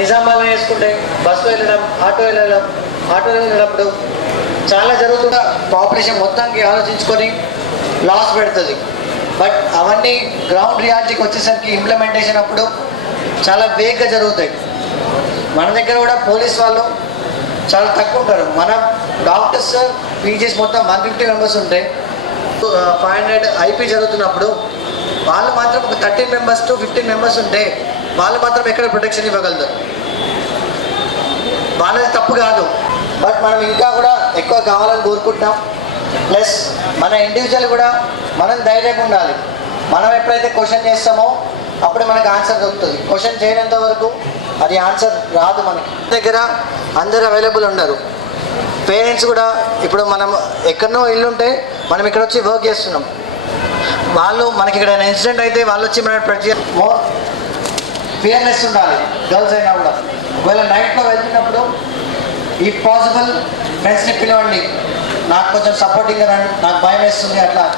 నిజామాబాద్ వేసుకుంటే బస్సు వెళ్ళడం ఆటో వెళ్ళడం ఆటో వెళ్ళినప్పుడు చాలా జరుగుతుందా? పాపులేషన్ మొత్తానికి ఆలోచించుకొని లాస్ పెడుతుంది. బట్ అవన్నీ గ్రౌండ్ రియాలిటీకి వచ్చేసరికి ఇంప్లిమెంటేషన్ అప్పుడు చాలా వేగ్గా జరుగుతాయి. మన దగ్గర కూడా పోలీస్ వాళ్ళు చాలా తక్కువ ఉంటారు. మన డాక్టర్స్ పీజీస్ మొత్తం వన్ ఫిఫ్టీ మెంబర్స్ ఉంటే ఫైవ్ హండ్రెడ్ ఐపీ జరుగుతున్నప్పుడు వాళ్ళు మాత్రం ఒక thirteen members to fifteen members ఉంటే వాళ్ళు మాత్రం ఎక్కడ ప్రొటెక్షన్ ఇవ్వగలుగుతారు వాళ్ళది తప్పు కాదు. బట్ మనం ఇంకా కూడా ఎక్కువ కావాలని కోరుకుంటున్నాం. ప్లస్ మన ఇండివిజువల్ కూడా మనం ధైర్యంగా ఉండాలి. మనం ఎప్పుడైతే క్వశ్చన్ చేస్తామో అప్పుడు మనకి ఆన్సర్ దొరుకుతుంది. క్వశ్చన్ చేయనంత వరకు అది ఆన్సర్ రాదు మనకి. దగ్గర అందరు అవైలబుల్ ఉండరు పేరెంట్స్ కూడా ఇప్పుడు మనం ఎక్కడనో ఇల్లు ఉంటే మనం ఇక్కడ వచ్చి వర్క్ చేస్తున్నాం. వాళ్ళు మనకి ఇక్కడ ఇన్సిడెంట్ అయితే వాళ్ళు వచ్చి మనం ప్రతి ఫియర్నెస్ ఉండాలి. గర్ల్స్ అయినా కూడా. ఒకవేళ నైట్లో వెళ్తున్నప్పుడు ఇఫ్ పాసిబుల్ ఫ్రెండ్స్ని పిలవండి. నాకు కొంచెం సపోర్టింగ్గా రండి. నాకు భయం వేస్తుంది అట్లా.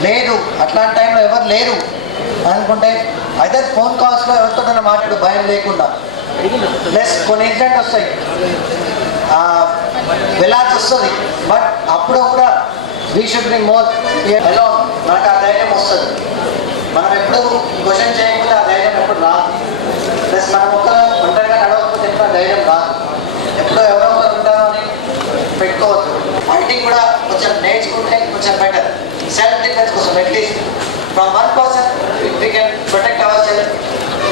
లేదు. అట్లాంటి టైంలో ఎవరు లేరు. అనుకుంటే అయితే ఫోన్ కాల్స్లో ఎవరితోటైనా మాట్లాడు భయం లేకుండా. ప్లస్ కొన్ని ఇన్సిడెంట్ వస్తాయి. వెళ్ళాల్సి వస్తుంది. బట్ అప్పుడు కూడా we should be more hello మనకు ఆ ధైర్యం వస్తుంది. మనం ఎప్పుడు క్వశ్చన్ చేయకపోతే ఆ ధైర్యం ఎప్పుడు రాదు. ప్లస్ మనం ఒక ఒంటరిగా నడవకపోతే ఎప్పుడు ధైర్యం రాదు. ఎప్పుడో ఎవరో ఒకరు ఉంటారని అని పెట్టుకోవద్దు. ఫైటింగ్ కూడా కొంచెం నేర్చుకుంటే కొంచెం బెటర్ సెల్ఫ్ డిఫెన్స్ కోసం at least from one person we can protect our self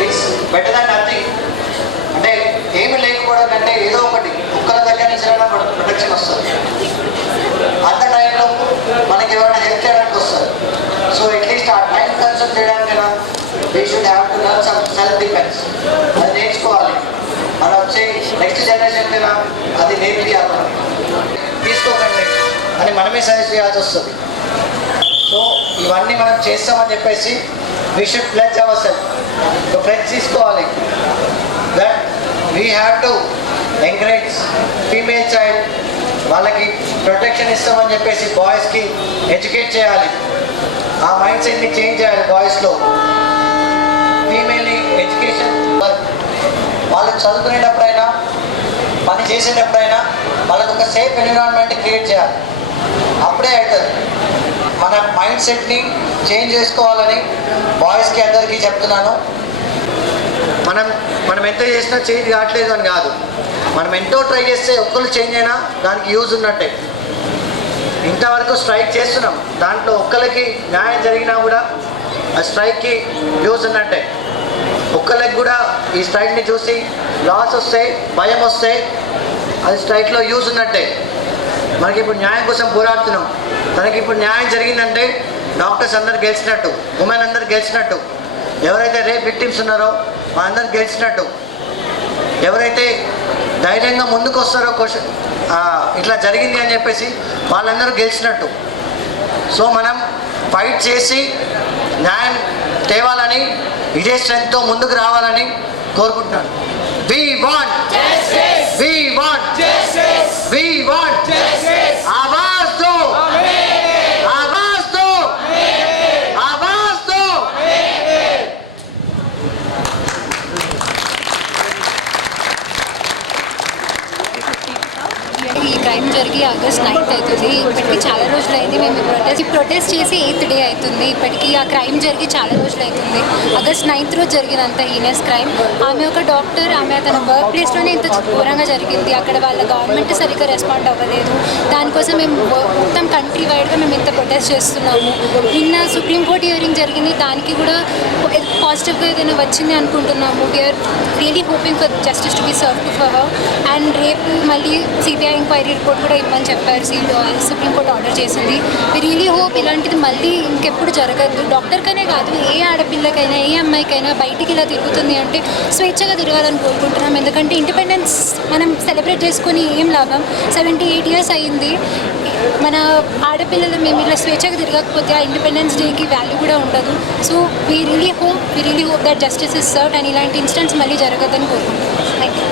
it's better than nothing అంటే ఏమి లేకపోవడం కంటే ఏదో ఒకటి. కుక్కల దగ్గర నుంచి ప్రొటెక్షన్ వస్తుంది. అంత టైంలో మనకి ఎవరైనా హెల్ప్ చేయడానికి వస్తారు. సో అట్లీస్ట్ ఆ టైం కన్సల్ట్ చేయడానికి we should have self defence అది నేర్చుకోవాలి. మనం వచ్చే నెక్స్ట్ జనరేషన్ కైనా అది నేర్పియాలి మనం. తీసుకోకండి. అని మనమే సజెస్ట్ చేయాల్సి వస్తుంది. సో ఇవన్నీ మనం చేస్తామని చెప్పేసి we should pledge our self pledge తీసుకోవాలి. That we have to encourage female child వాళ్ళకి ప్రొటెక్షన్ ఇస్తామని చెప్పేసి బాయ్స్కి ఎడ్యుకేట్ చేయాలి. ఆ మైండ్ సెట్ని చేంజ్ చేయాలి బాయ్స్లో వాళ్ళు చదువుకునేటప్పుడైనా పని చేసేటప్పుడైనా వాళ్ళకి ఒక సేఫ్ ఎన్విరాన్మెంట్ క్రియేట్ చేయాలి. అప్పుడే అవుతుంది మన మైండ్ సెట్ని చేంజ్ చేసుకోవాలని బాయ్స్కి అందరికీ చెప్తున్నాను. మనం మనం ఎంత చేసినా చేంజ్ కావట్లేదు అని కాదు. మనం ఎంతో ట్రై చేస్తే ఒక్కరు చేంజ్ అయినా దానికి యూజ్ ఉన్నట్టే. ఇంతవరకు స్ట్రైక్ చేస్తున్నాం. దాంట్లో ఒక్కరికి న్యాయం జరిగినా కూడా ఆ స్ట్రైక్కి యూజ్ ఉన్నట్టే. ఒక్కరికి కూడా ఈ స్ట్రైట్ని చూసి లాస్ వస్తాయి భయం వస్తాయి అది స్ట్రైట్లో యూజ్ ఉన్నట్టే. మనకి ఇప్పుడు న్యాయం కోసం పోరాడుతున్నాం. తనకి ఇప్పుడు న్యాయం జరిగిందంటే డాక్టర్స్ అందరు గెలిచినట్టు ఉమెన్ అందరు గెలిచినట్టు. ఎవరైతే రేప్ విక్టిమ్స్ ఉన్నారో వాళ్ళందరూ గెలిచినట్టు. ఎవరైతే ధైర్యంగా ముందుకు వస్తారో క్వశ్చన్ ఇట్లా జరిగింది అని చెప్పేసి వాళ్ళందరూ గెలిచినట్టు. సో మనం ఫైట్ చేసి న్యాయం తేవాలని ఇదే స్ట్రెంగ్తో ముందుకు రావాలని కోరుకుంటున్నాను. క్రైమ్ జరిగి ఆగస్ట్ నైన్త్ అవుతుంది. ఇప్పటికి చాలా రోజులు అయింది మేము ప్రొటెస్ట్ ప్రొటెస్ట్ చేసి ఎయిత్ డే అవుతుంది. ఇప్పటికి ఆ క్రైమ్ జరిగి చాలా రోజులు అవుతుంది ఆగస్ట్ నైన్త్ రోజు జరిగినంత హీనియస్ క్రైమ్ ఆమె ఒక డాక్టర్ ఆమె తన వర్క్ ప్లేస్లోనే ఇంత ఘోరంగా జరిగింది. అక్కడ వాళ్ళ గవర్నమెంట్ సరిగ్గా రెస్పాండ్ అవ్వలేదు. దానికోసం మేము మొత్తం కంట్రీ వైడ్గా మేము ఇంత ప్రొటెస్ట్ చేస్తున్నాము. నిన్న సుప్రీంకోర్టు హియరింగ్ జరిగింది. దానికి కూడా పాజిటివ్గా ఏదైనా వచ్చింది అనుకుంటున్నాము. We are really hoping for justice to be serve to for her and రేపు మళ్ళీ సిబిఐ ఎంక్వైరీ రిపోర్ట్ కూడా ఇవ్వమని చెప్పారు. సీ సుప్రీంకోర్టు ఆర్డర్ చేసింది. వి రియలీ హోప్ ఇలాంటిది మళ్ళీ ఇంకెప్పుడు జరగద్దు డాక్టర్కనే కాదు ఏ ఆడపిల్లకైనా ఏ అమ్మాయికైనా బయటికి ఇలా తిరుగుతుంది అంటే స్వేచ్ఛగా తిరగాలని కోరుకుంటున్నాం. ఎందుకంటే ఇండిపెండెన్స్ మనం సెలబ్రేట్ చేసుకొని ఏం లాభం? సెవెంటీ ఎయిట్ ఇయర్స్ అయింది. మన ఆడపిల్లలు మేము ఇలా స్వేచ్ఛగా తిరగకపోతే ఆ ఇండిపెండెన్స్ డేకి వాల్యూ కూడా ఉండదు. So we really hope we really hope that justice is serve and ఇలాంటి ఇన్సిడెంట్స్ మళ్ళీ జరగదని కోరుకుంటున్నాం. Thank you